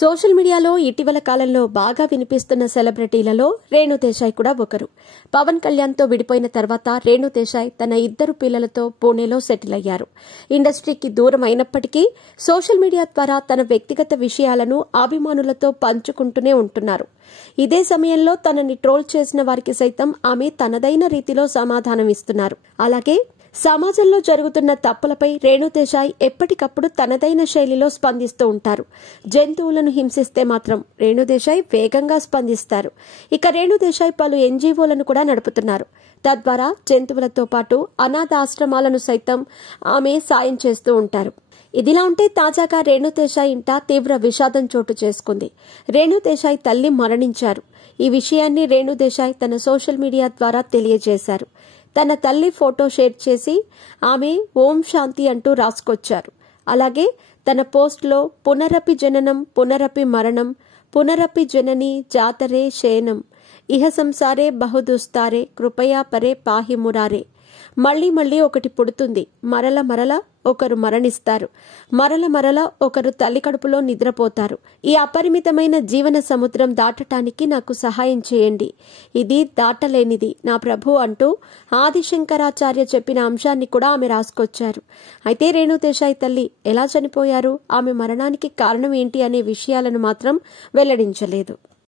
Social మీడియాలో ఇటీవల కాలంలో బాగా వినిపిస్తున్న సెలబ్రిటీలలో రేణు దేశాయ్ కూడా ఒకరు. పవన్ కళ్యాణ్తో విడిపోయిన తర్వాత రేణు దేశాయ్ తన 2 పిల్లలతో పూణేలో సెటిల్ అయ్యారు. ఇండస్ట్రీకి దూరం అయినప్పటికీ సోషల్ మీడియా ద్వారా తన వ్యక్తిగత విషయాలను అభిమానులతో పంచుకుంటూనే ఉంటున్నారు. ఇదే సమయంలో తనని ట్రోల్ చేసిన వారికి సైతం ఆమె తనదైన రీతిలో సమాధానం ఇస్తున్నారు. అలాగే సమాజంలో జరుగుతున్న తప్పులపై రేణు దేశాయ్ ఎప్పటికప్పుడు తనదైన శైలిలో స్పందిస్తూ ఉంటారు. జంతువులను హింసిస్తే మాత్రం రేణు దేశాయ్ వేగంగా స్పందిస్తారు. ఇక రేణు దేశాయ్ పలు ఎన్జీఓలను కూడా నడుపుతున్నారు. తద్వారా జంతువులతో పాటు అనాథ ఆశ్రమాలను సైతం ఆమె సాయం చేస్తూ ఉంటారు. ఇదిలా ఉంటే తాజాగా రేణు దేశాయ్ ఇంట తీవ్ర విషాదం చోటు చేసుకుంది. రేణు దేశాయ్ తల్లి మరణించారు. ఈ విషయాన్ని రేణు దేశాయ్ తన సోషల్ మీడియా ద్వారా తెలియజేశారు. తన తల్లి ఫోటో షేర్ చేసి ఆమె ఓం శాంతి అంటూ రాసుకొచ్చారు. అలాగే తన పోస్ట్లో పునరపి జననం పునరపి మరణం పునరపి జనని జాతరే శయనం ఇహ సంసారే బహుదుస్తారే కృపయా పరే పాహి మురారే. మళ్లీ మళ్లీ ఒకటి పుడుతుంది, మరల మరల ఒకరు మరణిస్తారు, మరల మరల ఒకరు తల్లి కడుపులో నిద్రపోతారు. ఈ అపరిమితమైన జీవన సముద్రం దాటటానికి నాకు సహాయం చేయండి, ఇది దాటలేనిది నా ప్రభు అంటూ ఆదిశంకరాచార్య చెప్పిన అంశాన్ని కూడా ఆమె రాసుకొచ్చారు. అయితే రేణు దేశాయ్ తల్లి ఎలా చనిపోయారు, ఆమె మరణానికి కారణం ఏంటి అనే విషయాలను మాత్రం వెల్లడించలేదు.